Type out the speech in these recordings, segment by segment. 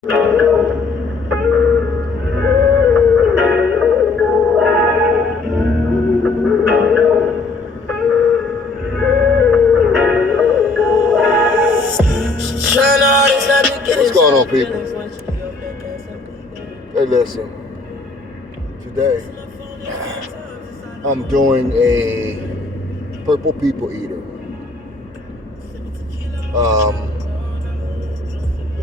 What's going on, people? Hey, listen. Today, I'm doing a purple people eater.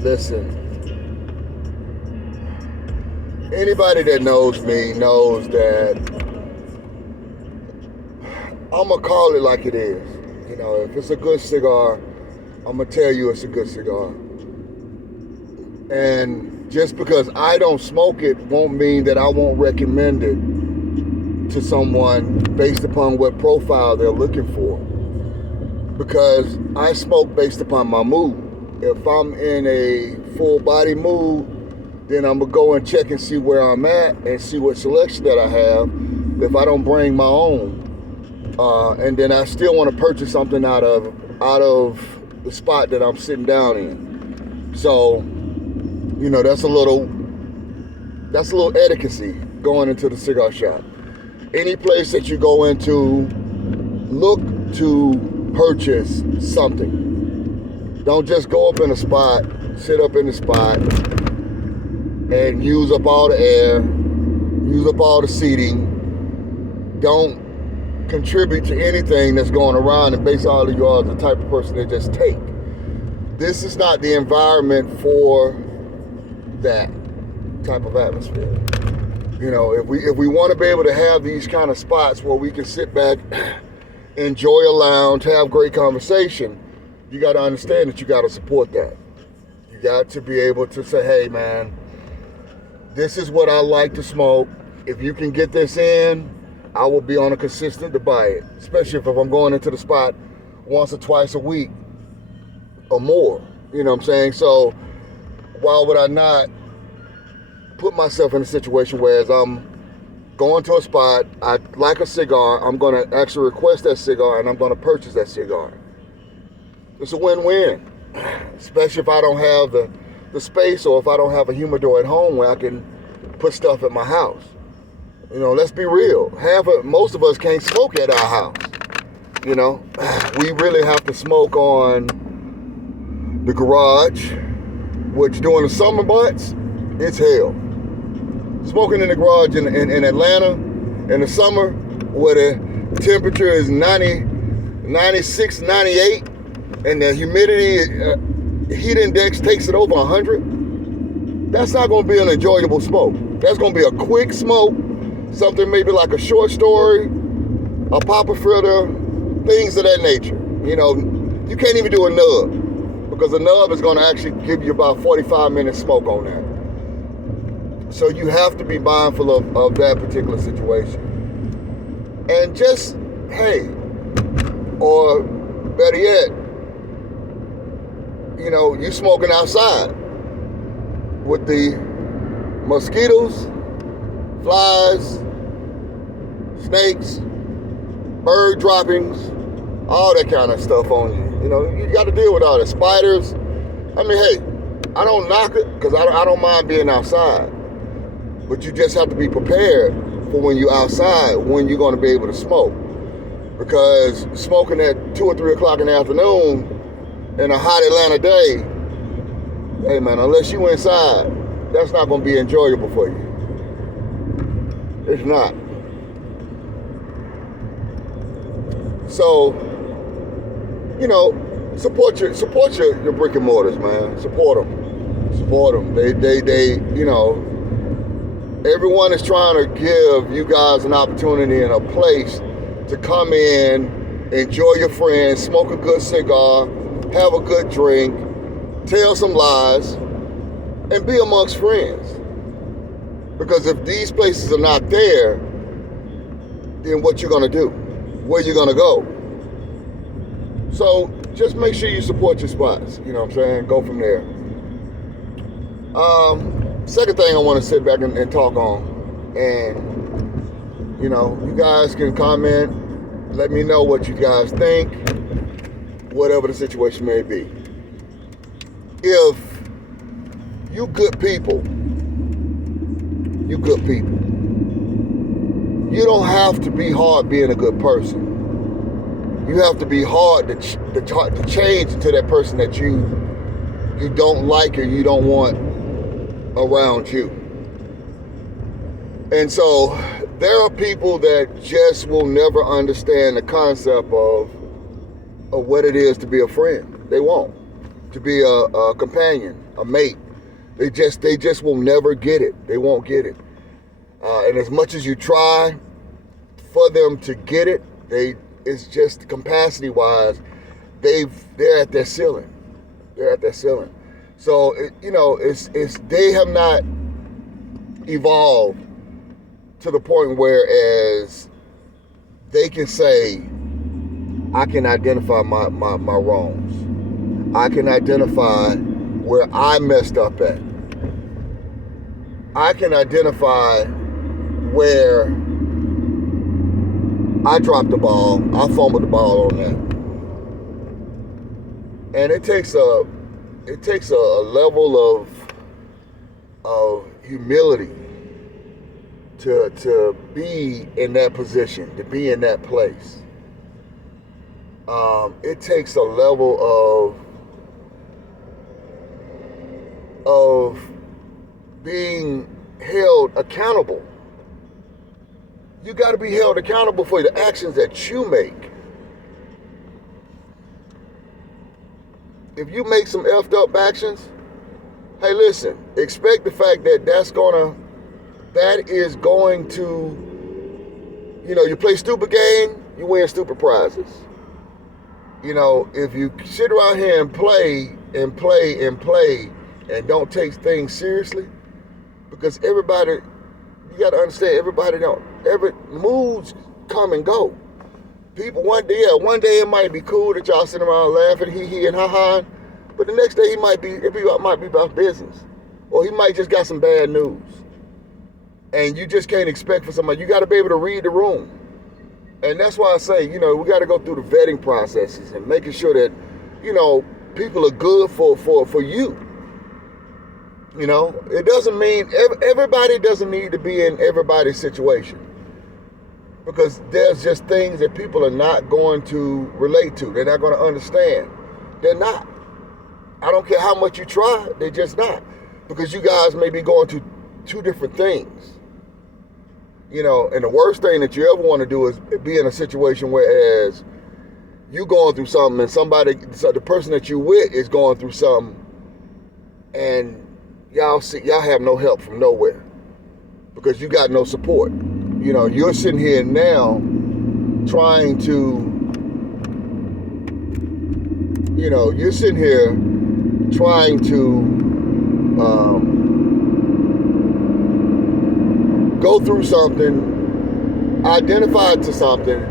Listen. Anybody that knows me knows that I'm going to call it like it is. You know, if it's a good cigar, I'm going to tell you it's a good cigar. And just because I don't smoke it won't mean that I won't recommend it to someone based upon what profile they're looking for. Because I smoke based upon my mood. If I'm in a full body mood, then I'm going to go and check and see where I'm at and see what selection that I have if I don't bring my own. And then I still want to purchase something out of the spot that I'm sitting down in. So, you know, that's a little etiquette going into the cigar shop. Any place that you go into, look to purchase something. Don't just go up in a spot, sit up in the spot, and use up all the air, use up all the seating. Don't contribute to anything that's going around and basically you are the type of person that just take. This is not the environment for that type of atmosphere. You know, if we want to be able to have these kind of spots where we can sit back, enjoy a lounge, have great conversation, you got to understand that you got to support that. You got to be able to say, hey man, this is what I like to smoke. If you can get this in, I will be on a consistent to buy it, especially if I'm going into the spot once or twice a week or more. You know what I'm saying? So why would I not put myself in a situation where as I'm going to a spot, I like a cigar, I'm going to actually request that cigar and I'm going to purchase that cigar. It's a win-win, especially if I don't have the space or if I don't have a humidor at home where I can put stuff at my house. You know, let's be real. Most of us can't smoke at our house. You know, we really have to smoke on the garage, which during the summer months, it's hell. Smoking in the garage in Atlanta in the summer where the temperature is 90, 96, 98, and the humidity, heat index takes it over 100, that's not going to be an enjoyable smoke. That's going to be a quick smoke, something maybe like a short story, a popper filter, things of that nature. You know, you can't even do a nub because a nub is going to actually give you about 45 minutes smoke on that. So you have to be mindful of that particular situation. And just, hey, or better yet, you know, you smoking outside with the mosquitoes, flies, snakes, bird droppings, all that kind of stuff on you. You know, you got to deal with all the spiders. I mean, hey, I don't knock it because I don't mind being outside. But you just have to be prepared for when you're outside, when you're going to be able to smoke. Because smoking at 2 or 3 o'clock in the afternoon in a hot Atlanta day, hey man, unless you inside, that's not going to be enjoyable for you. It's not. So, you know, support your brick and mortars, man. Support them. They, you know, everyone is trying to give you guys an opportunity and a place to come in, enjoy your friends, smoke a good cigar, have a good drink, tell some lies, and be amongst friends. Because if these places are not there, then what you gonna do? Where you gonna go? So just make sure you support your spots. You know what I'm saying? Go from there. Second thing I want to sit back and talk on, and you know, you guys can comment, let me know what you guys think, whatever the situation may be. If You good people. You good people. You don't have to be hard being a good person. You have to be hard to change into that person that you don't like or you don't want around you. And so there are people that just will never understand the concept of what it is to be a friend. They won't. To be a companion, a mate. They just will never get it. They won't get it. And as much as you try for them to get it, it's just capacity-wise, they're at their ceiling. They're at their ceiling. So they have not evolved to the point whereas they can say, I can identify my wrongs. I can identify where I messed up at. I can identify where I dropped the ball. I fumbled the ball on that. And it takes a level of humility to be in that position, to be in that place. It takes a level of being held accountable. You got to be held accountable for the actions that you make. If you make some effed up actions, hey, listen, expect the fact that that is going to, you play stupid game, you win stupid prizes. If you sit around here and play and don't take things seriously, because everybody, you got to understand, every moods come and go. People one day it might be cool that y'all sitting around laughing, hee and ha, but the next day it might be about business, or he might just got some bad news, and you just can't expect for somebody. You got to be able to read the room, and that's why I say, we got to go through the vetting processes and making sure that, people are good for you. It doesn't mean everybody doesn't need to be in everybody's situation, because there's just things that people are not going to relate to. They're not going to understand. They're not. I don't care how much you try, they're just not. Because you guys may be going through two different things. And the worst thing that you ever want to do is be in a situation whereas you going through something and the person that you with is going through something, and y'all have no help from nowhere because you got no support. You're sitting here now trying to, go through something, identify to something,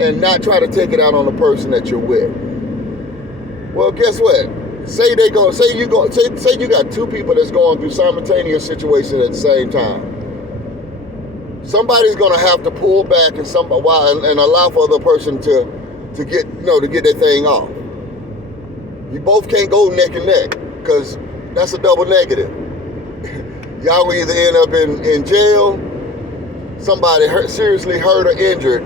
and not try to take it out on the person that you're with. Well, guess what? Say you got two people that's going through simultaneous situations at the same time. Somebody's gonna have to pull back and allow for the other person to get their thing off. You both can't go neck and neck, because that's a double negative. Y'all will either end up in jail, somebody seriously hurt or injured,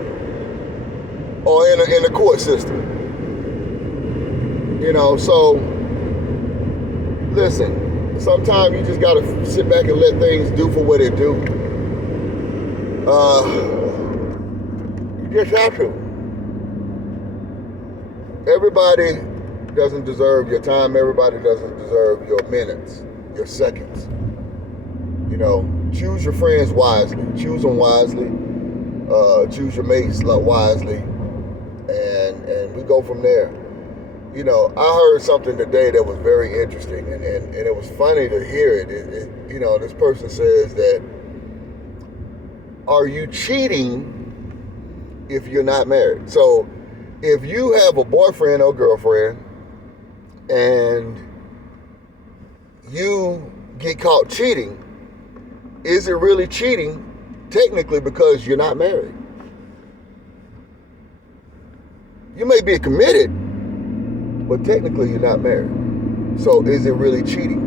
or in the court system. So listen, sometimes you just gotta sit back and let things do for what they do. You just have to. Everybody doesn't deserve your time. Everybody doesn't deserve your minutes, your seconds. Choose your friends wisely. Choose them wisely. Choose your mates wisely. And we go from there. I heard something today that was very interesting, and it was funny to hear it. This person says that, are you cheating if you're not married? So if you have a boyfriend or girlfriend and you get caught cheating, is it really cheating technically because you're not married? You may be committed, but technically you're not married. So is it really cheating?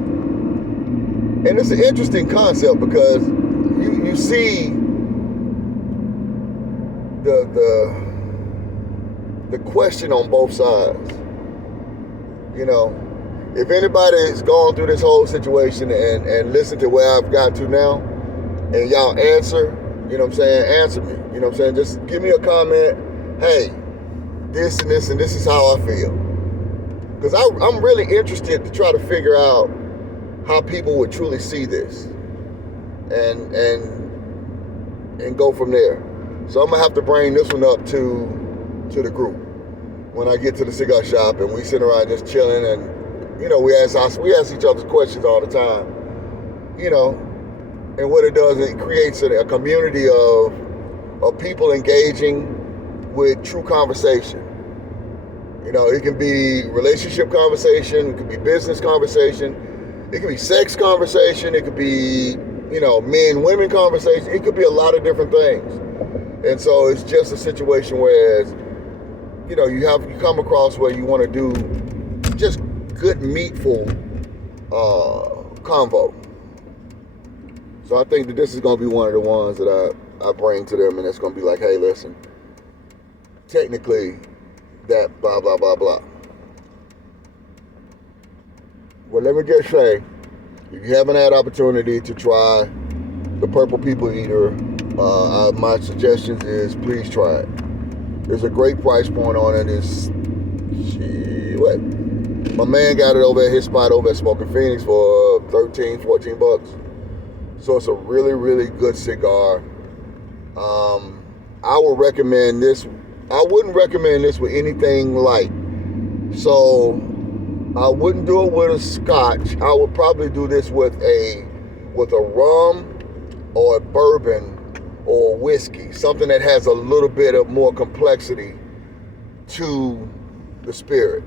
And it's an interesting concept because you see the question on both sides. You know, if anybody's gone through this whole situation and listened to where I've got to now, and y'all answer, you know what I'm saying, answer me. You know what I'm saying? Just give me a comment. Hey, this and this and this is how I feel. Because I'm really interested to try to figure out how people would truly see this and go from there. So I'm gonna have to bring this one up to the group when I get to the cigar shop and we sit around just chilling, and you know, we ask each other questions all the time. You know, and what it does, it creates a community of people engaging with true conversation. You know, it can be relationship conversation, it could be business conversation, it could be sex conversation, it could be, you know, men-women conversation, it could be a lot of different things. And so it's just a situation where, you know, you come across where you want to do just good, meatful convo. So I think that this is going to be one of the ones that I bring to them, and it's going to be like, hey, listen, technically, that blah, blah, blah, blah. Well, let me just say, if you haven't had opportunity to try the Purple People Eater, my suggestion is please try it. There's a great price point on it. My man got it over at his spot over at Smoking Phoenix for $13, $14. So it's a really, really good cigar. I would recommend this. I wouldn't recommend this with anything light. So I wouldn't do it with a scotch. I would probably do this with a rum or a bourbon or a whiskey, something that has a little bit of more complexity to the spirit.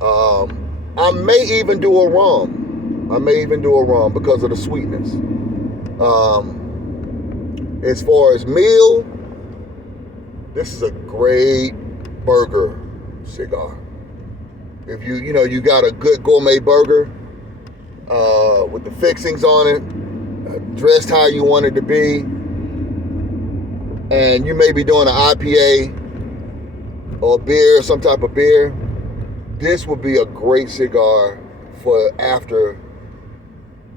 I may even do a rum. Because of the sweetness. As far as meal, this is a great burger cigar. If you got a good gourmet burger with the fixings on it, dressed how you want it to be, and you may be doing an IPA or beer, some type of beer, this would be a great cigar for after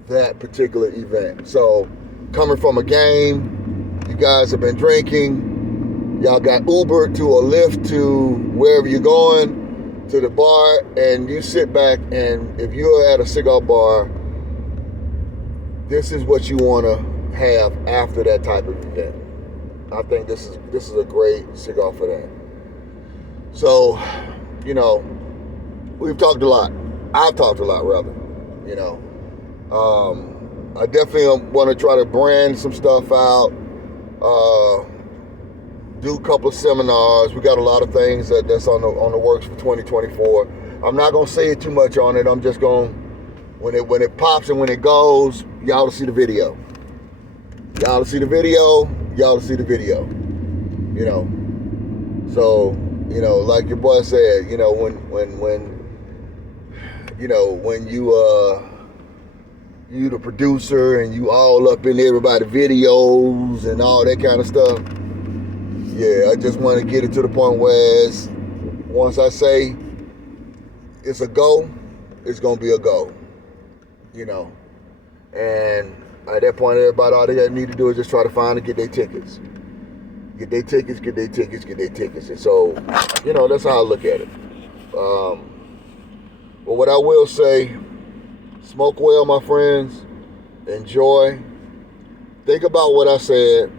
that particular event. So coming from a game, you guys have been drinking, y'all got Uber to a Lyft to wherever you're going, to the bar, and you sit back, and if you're at a cigar bar, this is what you want to have after that type of event. I think this is a great cigar for that. So, you know, we've talked a lot. I've talked a lot, rather. You know, I definitely want to try to brand some stuff out. Do a couple of seminars. We got a lot of things that's on the works for 2024. I'm not gonna say it too much on it. I'm just gonna, when it pops and when it goes, y'all will see the video. Y'all will see the video. Y'all will see the video. You know. So, you know, like your boy said, you know, when you the producer and you all up in everybody's videos and all that kind of stuff. Yeah, I just want to get it to the point where once I say it's a go, it's going to be a go, you know. And at that point, everybody, all they need to do is just try to find and get their tickets. Get their tickets. And so, you know, that's how I look at it. But what I will say, smoke well, my friends. Enjoy. Think about what I said.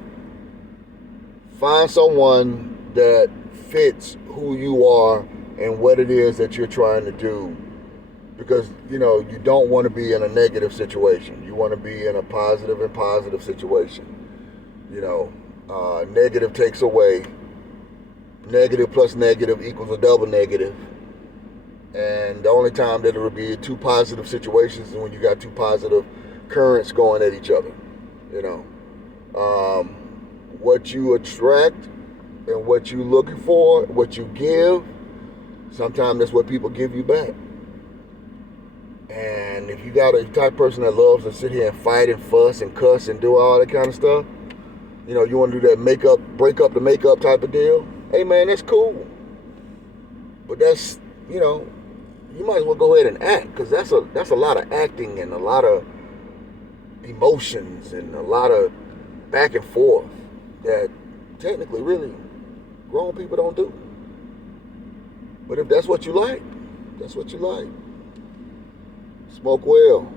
Find someone that fits who you are and what it is that you're trying to do. Because, you know, you don't want to be in a negative situation. You want to be in a positive situation. You know, negative takes away. Negative plus negative equals a double negative. And the only time that it will be two positive situations is when you got two positive currents going at each other. You know, what you attract and what you looking for, what you give, sometimes that's what people give you back. And if you got a type of person that loves to sit here and fight and fuss and cuss and do all that kind of stuff, you know, you want to do that break up the makeup type of deal, hey man, that's cool. But that's, you know, you might as well go ahead and act, because that's a lot of acting and a lot of emotions and a lot of back and forth that technically really grown people don't do. But if that's what you like, that's what you like. Smoke well.